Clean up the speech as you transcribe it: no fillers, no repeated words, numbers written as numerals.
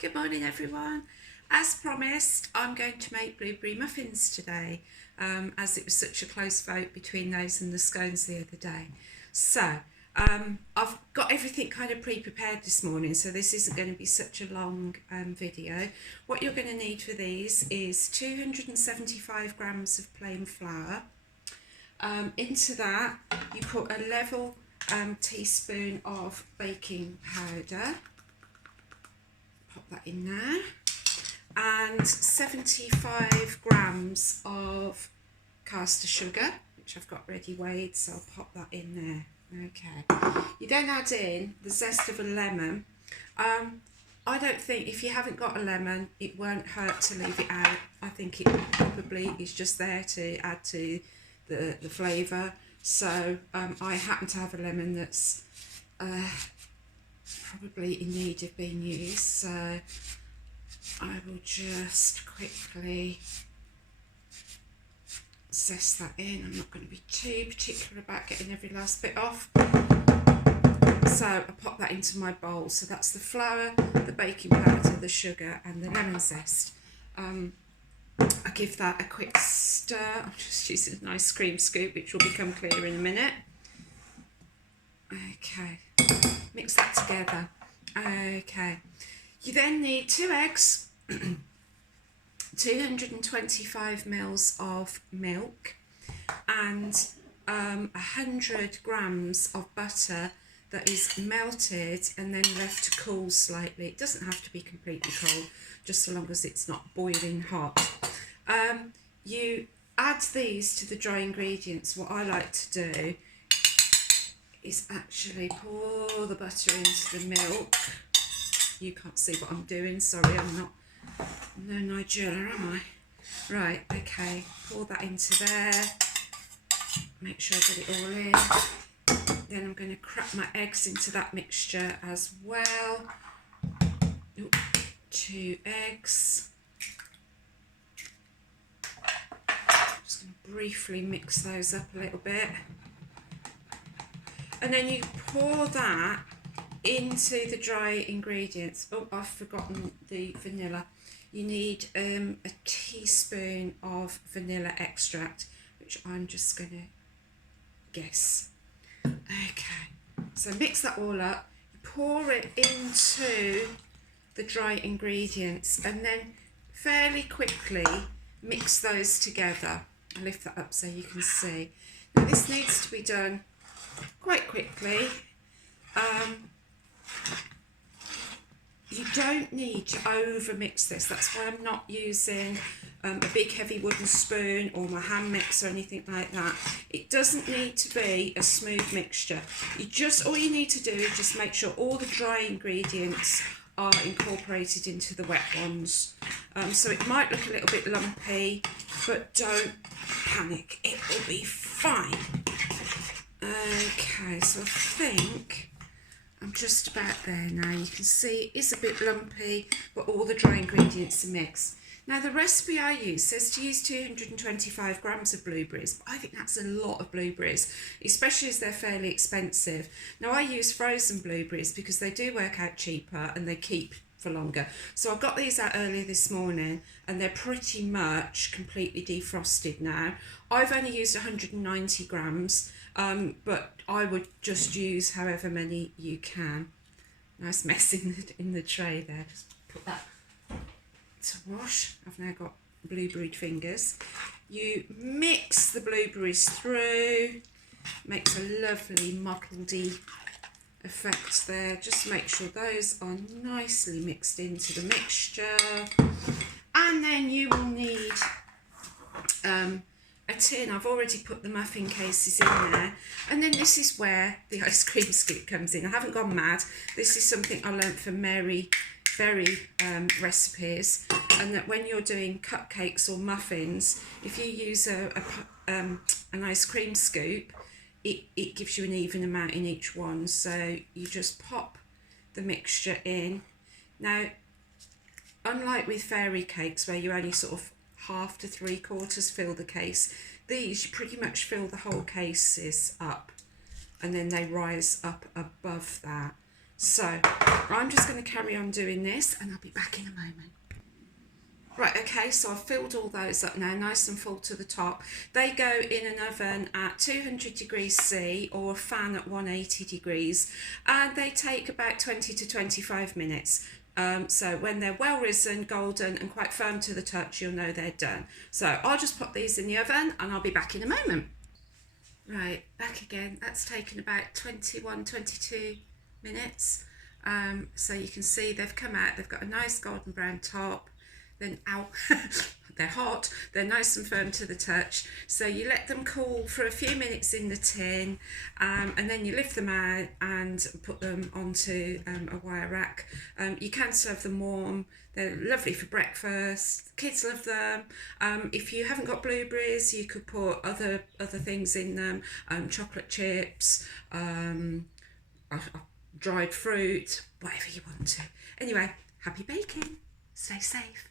Good morning everyone. As promised, I'm going to make blueberry muffins today, as it was such a close vote between those and the scones the other day. So I've got everything kind of pre-prepared this morning, so this isn't going to be such a long video. What you're going to need for these is 275 grams of plain flour. Into that you put a level teaspoon of baking powder. Pop that in there, and 75 grams of caster sugar, which I've got ready weighed, so I'll pop that in there. Okay, you then add in the zest of a lemon. I don't think, if you haven't got a lemon, it won't hurt to leave it out. I think it probably is just there to add to the flavour. So I happen to have a lemon that's probably in need of being used, so I will just quickly zest that in. I'm not going to be too particular about getting every last bit off. So I pop that into my bowl. So that's the flour, the baking powder, the sugar and the lemon zest. I give that a quick stir. I'm just using an ice cream scoop, which will become clear in a minute. Okay, mix that together. Okay, you then need 2 eggs, 225 mils of milk, and 100 grams of butter that is melted and then left to cool slightly. It doesn't have to be completely cold, just so long as it's not boiling hot. You add these to the dry ingredients. What I like to do is actually pour the butter into the milk. You can't see what I'm doing, sorry, I'm not no Nigella, am I? Right, okay, pour that into there, make sure I get it all in. Then I'm going to crack my eggs into that mixture as well. 2 eggs. Just going to briefly mix those up a little bit. And then you pour that into the dry ingredients. Oh, I've forgotten the vanilla. You need a teaspoon of vanilla extract, which I'm just going to guess. Okay, so mix that all up, pour it into the dry ingredients, and then fairly quickly mix those together. I'll lift that up so you can see. Now this needs to be done quite quickly. You don't need to over mix this. That's why I'm not using a big heavy wooden spoon or my hand mix or anything like that. It doesn't need to be a smooth mixture. All you need to do is just make sure all the dry ingredients are incorporated into the wet ones. So it might look a little bit lumpy, but don't panic, it will be fine. Okay, so I think I'm just about there now. You can see it is a bit lumpy, but all the dry ingredients are mixed. Now the recipe I use says to use 225 grams of blueberries, but I think that's a lot of blueberries, especially as they're fairly expensive. Now I use frozen blueberries because they do work out cheaper and they keep for longer. So I got these out earlier this morning and they're pretty much completely defrosted now. I've only used 190 grams, but I would just use however many you can. Nice mess in the tray there. Just put that to wash. I've now got blueberry fingers. You mix the blueberries through, makes a lovely mottledy effect there. Just make sure those are nicely mixed into the mixture, and then you will need a tin. I've already put the muffin cases in there, and then this is where the ice cream scoop comes in. I haven't gone mad. This is something I learnt from Mary Berry recipes, and that when you're doing cupcakes or muffins, if you use an ice cream scoop, it gives you an even amount in each one. So you just pop the mixture in. Now, unlike with fairy cakes where you only sort of half to 3/4 fill the case, these you pretty much fill the whole cases up, and then they rise up above that. So I'm just going to carry on doing this and I'll be back in a moment. Right, okay, so I've filled all those up now, nice and full to the top. They go in an oven at 200 degrees C or a fan at 180 degrees, and they take about 20 to 25 minutes. So when they're well risen, golden and quite firm to the touch, you'll know they're done. So I'll just pop these in the oven and I'll be back in a moment. Right, back again. That's taken about 21, 22 minutes. So you can see they've come out, they've got a nice golden brown top. Then, ow, they're hot, they're nice and firm to the touch. So you let them cool for a few minutes in the tin, and then you lift them out and put them onto a wire rack. You can serve them warm. They're lovely for breakfast. Kids love them. If you haven't got blueberries, you could put other things in them, chocolate chips, dried fruit, whatever you want to. Anyway, happy baking. Stay safe.